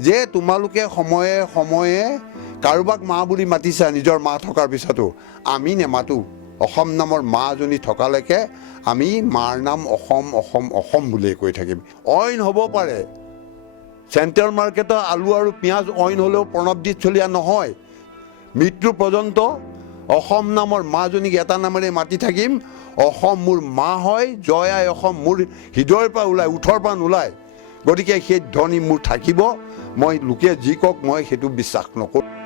যে তোমালোকে সময়ে সময়ে কাৰোবাক মা বুলি মাতিছা নিজৰ মা থকাৰ পিছতো আমি নেমাতো অসম নামৰ মা জনী থকালৈকে আমি মাৰ নাম অসম অসম অসম বুলিয়ে কৈ থাকিম অইন হ'ব পাৰে চেণ্ট্ৰেল মাৰ্কেটৰ আলু আৰু পিঁয়াজ অইন হ'লেও প্ৰণৱজিৎ চলিহা নহয় মৃত্যু পৰ্যন্ত অসম নামৰ মাজনীক এটা নামেৰে মাতি থাকিম অসম মোৰ মা হয় জয় আই অসম মোৰ হৃদয়ৰ পৰা ওলায় উঠৰ পৰা নোলায় গতিকে সেই ধ্বনি মোৰ থাকিব মই লোকে যি কওক মই সেইটো বিশ্বাস নকৰোঁ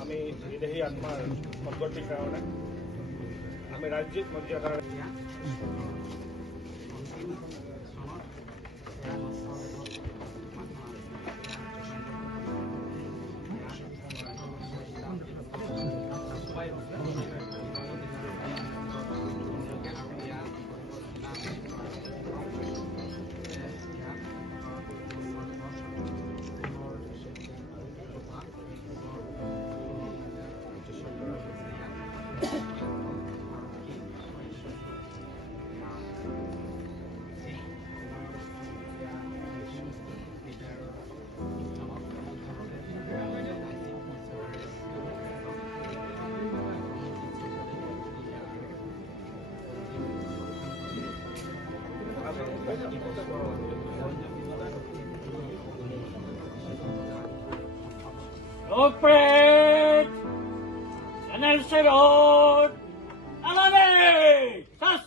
আমি বিদেহী আত্মাৰ সদ্গতিৰ কাৰণে আমি ৰাজ্যিক মৰ্যাদাৰ Opret! Sanal Serot! Alame! Sas!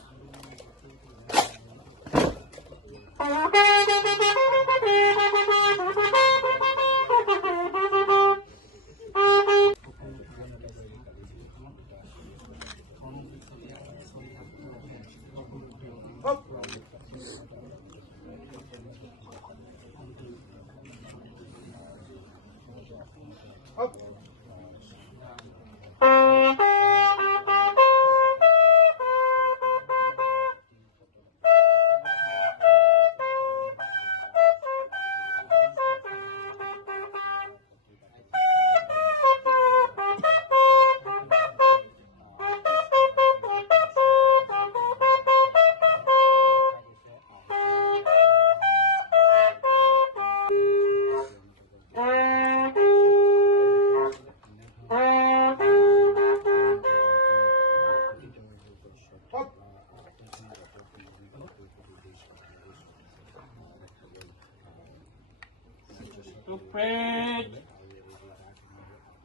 to pray.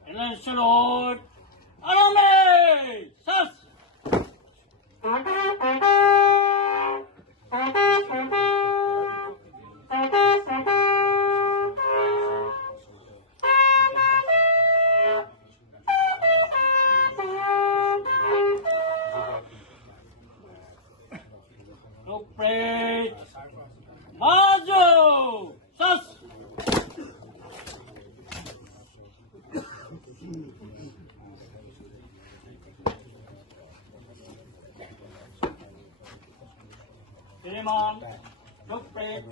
And then Lord, Alame, Sas. To pray. Majo, Sas. Imam, to pray.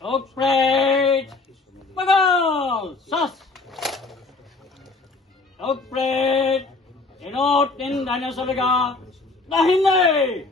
To pray. Bagal, Sas. To pray. Inot in Danyasalaga. Dahine.